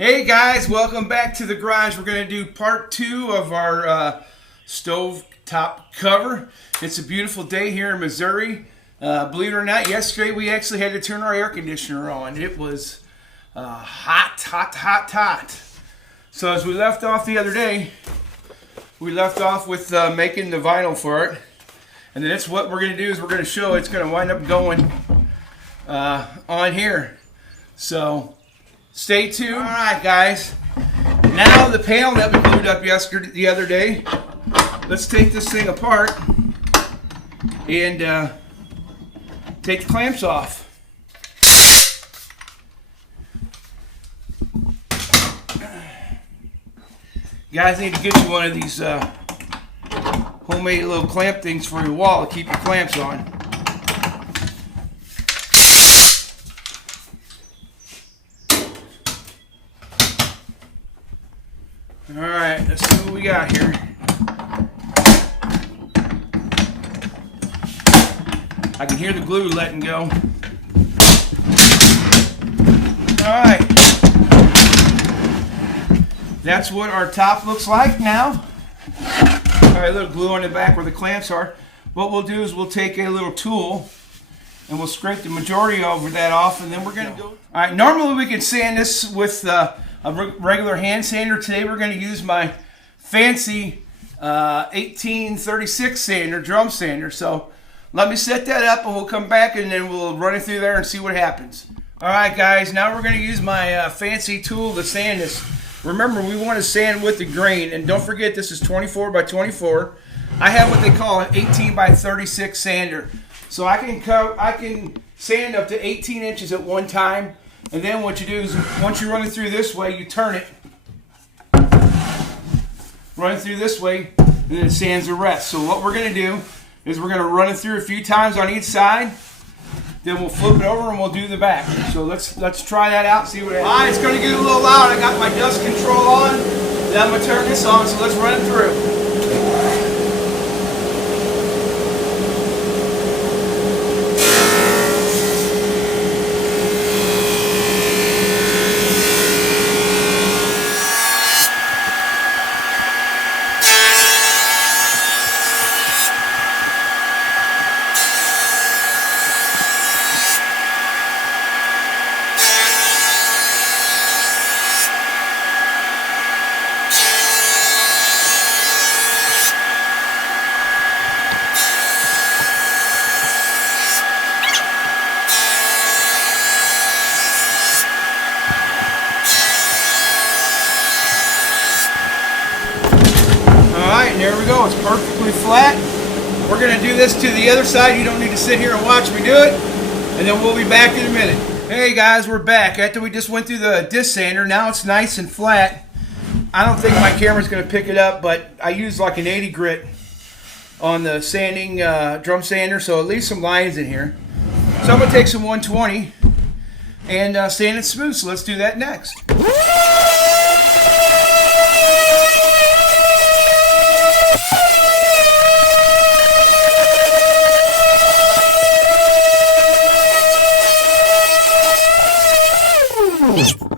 Hey guys, welcome back to the garage. We're going to do part 2 of our stove top cover. It's a beautiful day here in Missouri. Believe it or not, yesterday we actually had to turn our air conditioner on. It was hot. So as we left off the other day, we left off with making the vinyl for it. And then that's what we're going to do is we're going to show it's going to wind up going on here. So stay tuned. All right, guys. Now the panel that we glued up the other day, let's take this thing apart and take the clamps off. You guys need to get you one of these homemade little clamp things for your wall to keep your clamps on. Alright, let's see what we got here. I can hear the glue letting go. Alright. That's what our top looks like now. Alright, a little glue on the back where the clamps are. What we'll do is we'll take a little tool and we'll scrape the majority of that off, and then we're going to go. Alright, normally we can sand this with a regular hand sander. Today we're going to use my fancy 1836 sander, drum sander. So let me set that up and we'll come back and then we'll run it through there and see what happens. Alright guys, now we're going to use my fancy tool to sand this. Remember, we want to sand with the grain, and don't forget this is 24 by 24. I have what they call an 18 by 36 sander. So I can sand up to 18 inches at one time. And then what you do is, once you run it through this way, you turn it. Run it through this way, and then it sands the rest. So what we're going to do is we're going to run it through a few times on each side. Then we'll flip it over and we'll do the back. So let's try that out, see what happens. All right, it's going to get a little loud. I got my dust control on. Then I'm going to turn this on, so let's run it through. There we go, it's perfectly flat. We're going to do this to the other side. You don't need to sit here and watch me do it. And then we'll be back in a minute. Hey guys, we're back. After we just went through the disc sander, now it's nice and flat. I don't think my camera's going to pick it up, but I used like an 80 grit on the sanding drum sander, so it leaves some lines in here. So I'm going to take some 120 and sand it smooth, so let's do that next.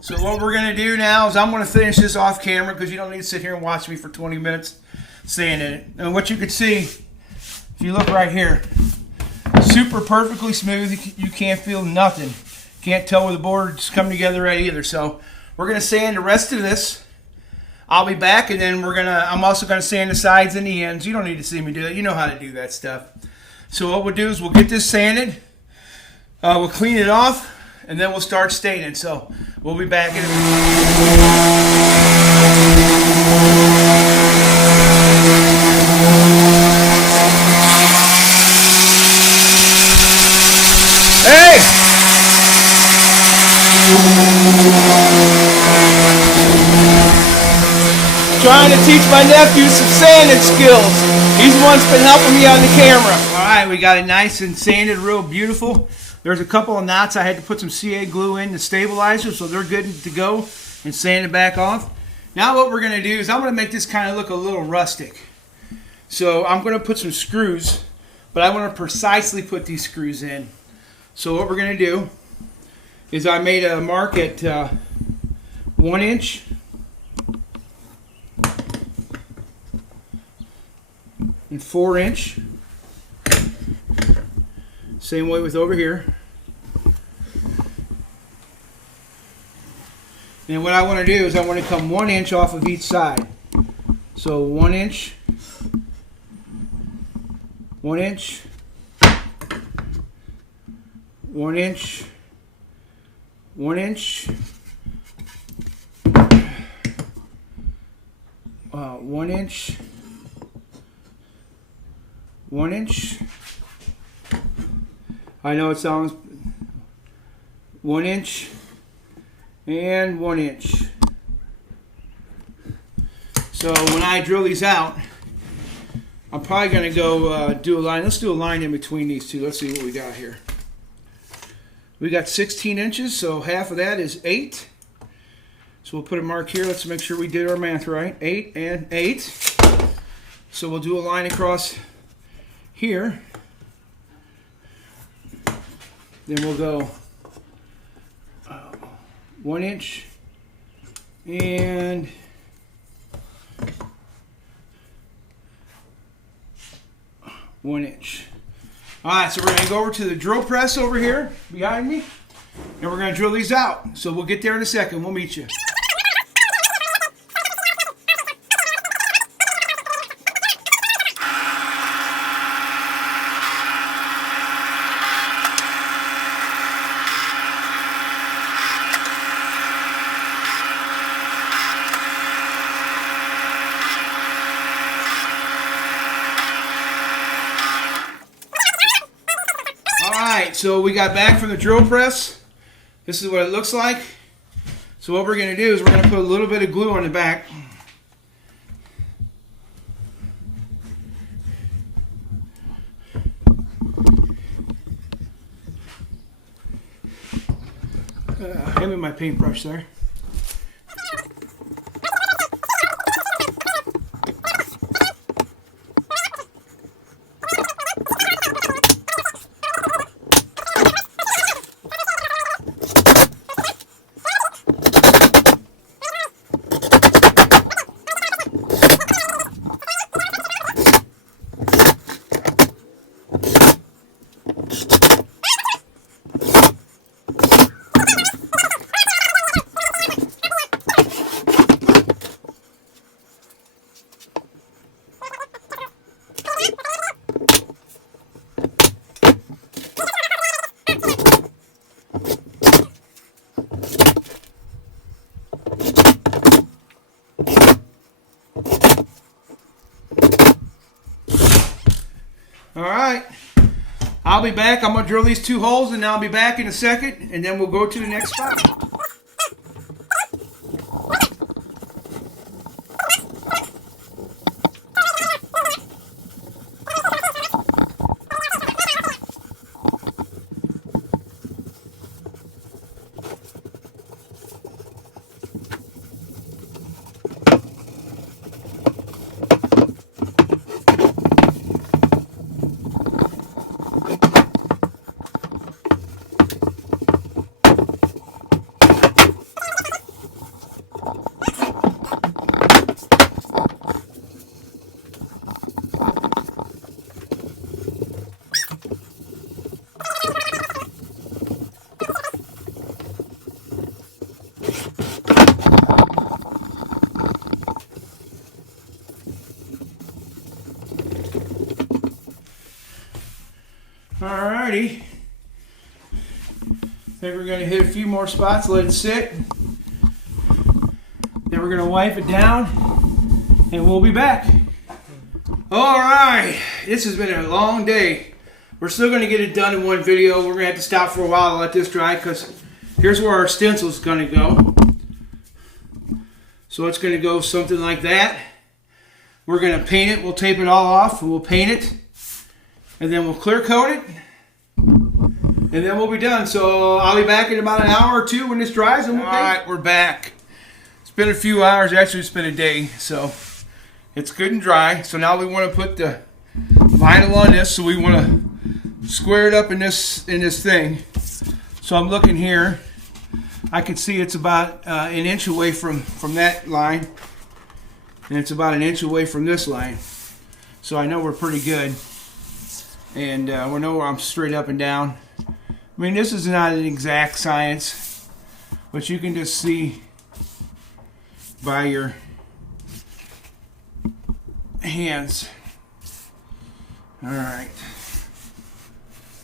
So what we're going to do now is I'm going to finish this off camera because you don't need to sit here and watch me for 20 minutes sanding it. And what you can see, if you look right here, super perfectly smooth. You can't feel nothing. Can't tell where the boards come together at either. So we're going to sand the rest of this. I'll be back, and then I'm also going to sand the sides and the ends. You don't need to see me do that. You know how to do that stuff. So what we'll do is we'll get this sanded. We'll clean it off. And then we'll start staining. So we'll be back in a minute. Hey! Trying to teach my nephew some sanding skills. He's the one that's been helping me on the camera. All right, we got it nice and sanded, real beautiful. There's a couple of knots I had to put some CA glue in to stabilize them, so they're good to go, and sand it back off. Now what we're going to do is I'm going to make this kind of look a little rustic. So I'm going to put some screws, but I want to precisely put these screws in. So what we're going to do is I made a mark at 1 1 inch, and 4 inch. Same way with over here. And what I want to do is I want to come 1 inch off of each side. So 1 inch, 1 inch, 1 inch, 1 inch, 1 inch, 1 inch. I know it sounds 1 inch and 1 inch. So when I drill these out, I'm probably going to go do a line. Let's do a line in between these two. Let's see what we got here. We got 16 inches, so half of that is 8. So we'll put a mark here. Let's make sure we did our math right. 8 and 8. So we'll do a line across here. Then we'll go 1 inch and 1 inch. Alright, so we're going to go over to the drill press over here behind me, and we're going to drill these out. So we'll get there in a second. We'll meet you. Alright, so we got back from the drill press. This is what it looks like. So what we're going to do is we're going to put a little bit of glue on the back. Hand me my paintbrush there. Alright, I'll be back. I'm going to drill these 2 holes and I'll be back in a second, and then we'll go to the next spot. Alrighty, I think we're going to hit a few more spots, let it sit. Then we're going to wipe it down, and we'll be back. Alright, this has been a long day. We're still going to get it done in one video. We're going to have to stop for a while to let this dry, because here's where our stencil is going to go. So it's going to go something like that. We're going to paint it. We'll tape it all off, and we'll paint it. And then we'll clear coat it, and then we'll be done. So I'll be back in about an hour or 2 when this dries, and we'll paint. All right, we're back. It's been a few hours. Actually, it's been a day, so it's good and dry. So now we want to put the vinyl on this. So we want to square it up in this thing. So I'm looking here. I can see it's about an inch away from that line, and it's about an inch away from this line. So I know we're pretty good, and we know I'm straight up and down. I mean, this is not an exact science, but you can just see by your hands. All right,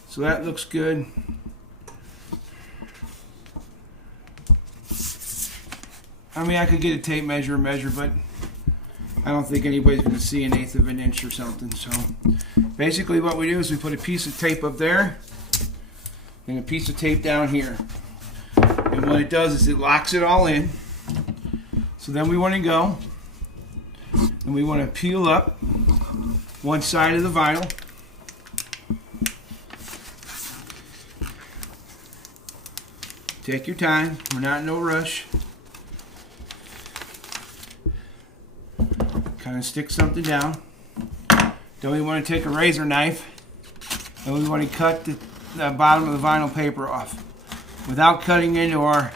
so that looks good. I mean, I could get a tape measure and measure, but I don't think anybody's going to see an eighth of an inch or something. So basically what we do is we put a piece of tape up there and a piece of tape down here. And what it does is it locks it all in. So then we want to go and we want to peel up one side of the vinyl. Take your time, we're not in no rush. Kind of stick something down. Then we want to take a razor knife and we want to cut the bottom of the vinyl paper off without cutting into our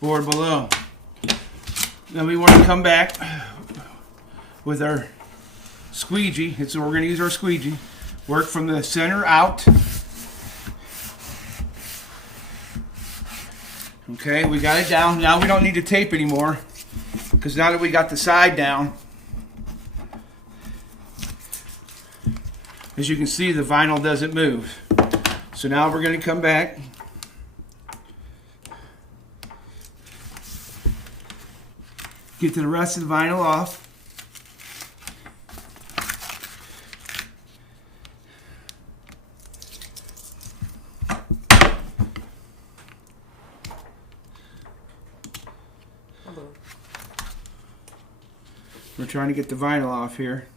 board below. Then we want to come back with our squeegee. So we're going to use our squeegee. Work from the center out. Okay, we got it down. Now we don't need to tape anymore, because now that we got the side down, as you can see, the vinyl doesn't move. So now we're going to come back. Get to the rest of the vinyl off. We're trying to get the vinyl off here.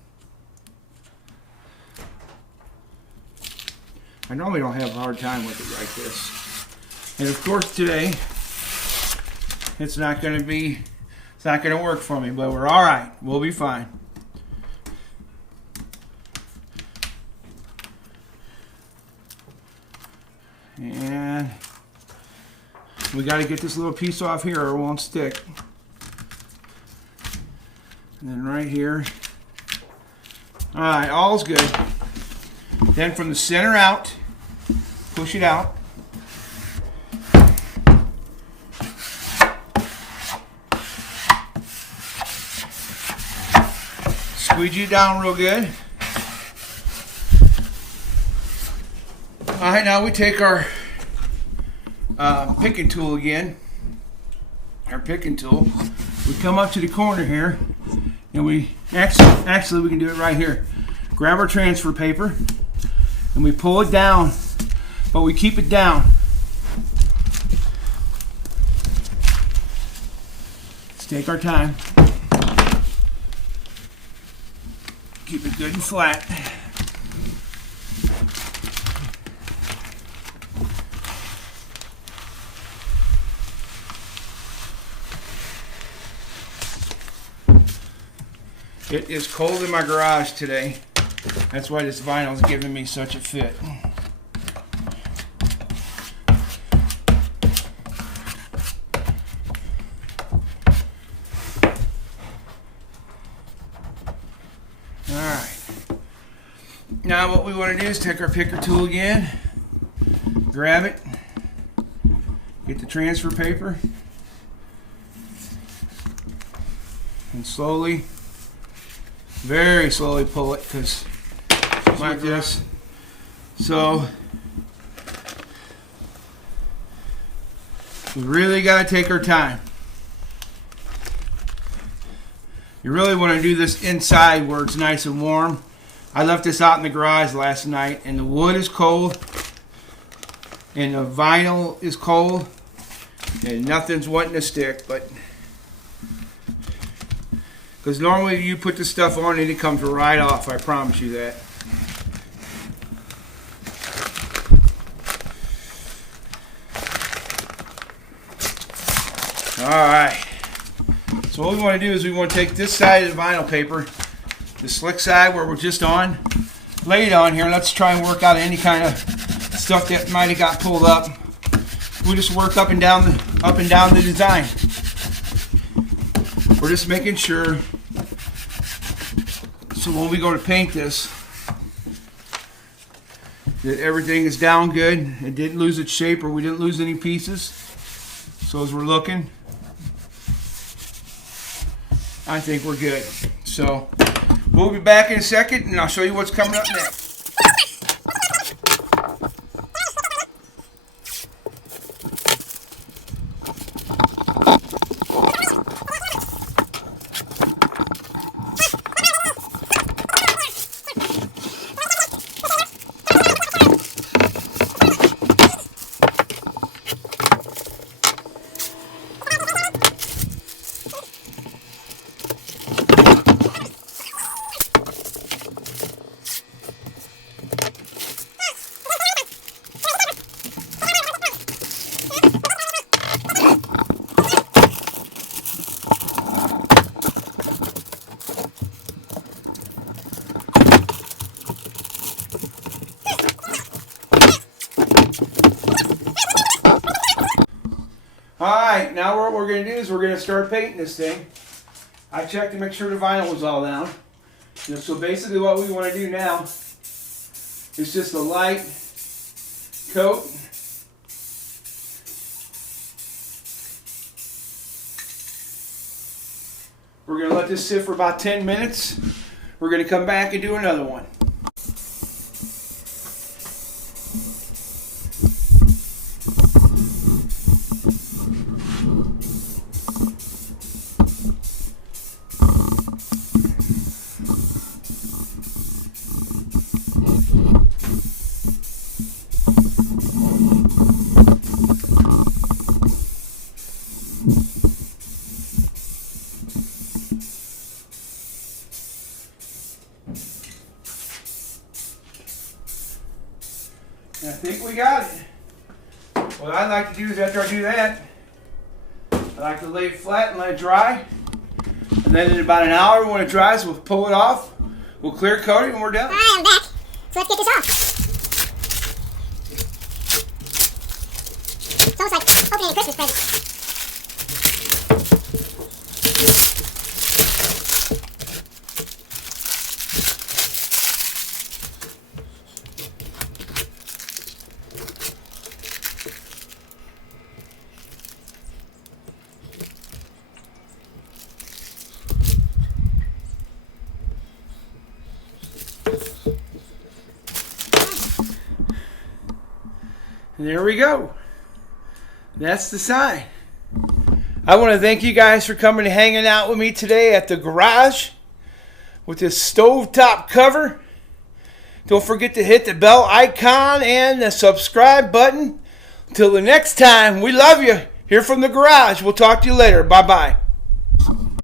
I normally don't have a hard time with it like this. And of course today, it's not going to work for me, but we're all right. We'll be fine. And we got to get this little piece off here or it won't stick. And then right here. All right, all's good. Then from the center out, push it out. Squeegee it down real good. All right, now we take our picking tool again. Our picking tool. We come up to the corner here, and we actually we can do it right here. Grab our transfer paper, and we pull it down, but we keep it down. Let's take our time. Keep it good and flat. It is cold in my garage today. That's why this vinyl is giving me such a fit. Alright. Now what we want to do is take our picker tool again, grab it, get the transfer paper, and slowly, very slowly pull it, because like this. So we really got to take our time. You really want to do this inside where it's nice and warm. I left this out in the garage last night, and the wood is cold and the vinyl is cold and nothing's wanting to stick, but because normally you put the stuff on and it comes right off, I promise you that. Alright, so what we want to do is we want to take this side of the vinyl paper, the slick side where we're just on, lay it on here. Let's try and work out any kind of stuff that might have got pulled up. we just work up and down the design. We're just making sure so when we go to paint this that everything is down good. It didn't lose its shape, or we didn't lose any pieces. So as we're looking, I think we're good. So we'll be back in a second, and I'll show you what's coming up next. Alright, now what we're going to do is we're going to start painting this thing. I checked to make sure the vinyl was all down. So basically what we want to do now is just a light coat. We're going to let this sit for about 10 minutes. We're going to come back and do another one. I think we got it. What I like to do is after I do that, I like to lay it flat and let it dry. And then in about an hour when it dries, we'll pull it off. We'll clear coat it and we're done. Alright, I'm back. So let's get this off. It's almost like opening a Christmas present. And there we go. That's the sign. I want to thank you guys for coming and hanging out with me today at the garage with this stovetop cover. Don't forget to hit the bell icon and the subscribe button. Until the next time, we love you here from the garage. We'll talk to you later. Bye-bye.